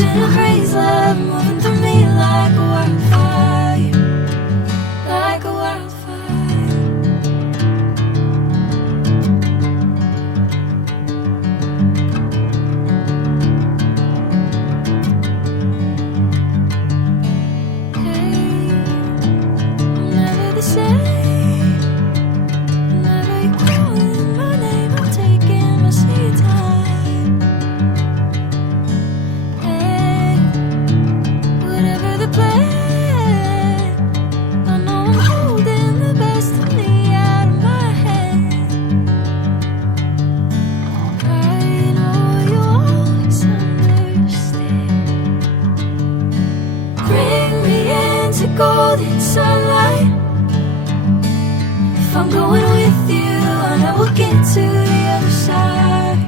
passion and praise, love moving through me like a wildfire, like a wildfire. Hey, I'm never the same. Whenever you're calling my name, I'm taking my sweet time. Hey, whatever the plan, I know I'm holding the best of me out of my hand. I know you'll always understand. Bring me into golden sunlight. If I'm going with you, I know we'll get to the other side.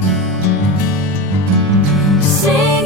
Sing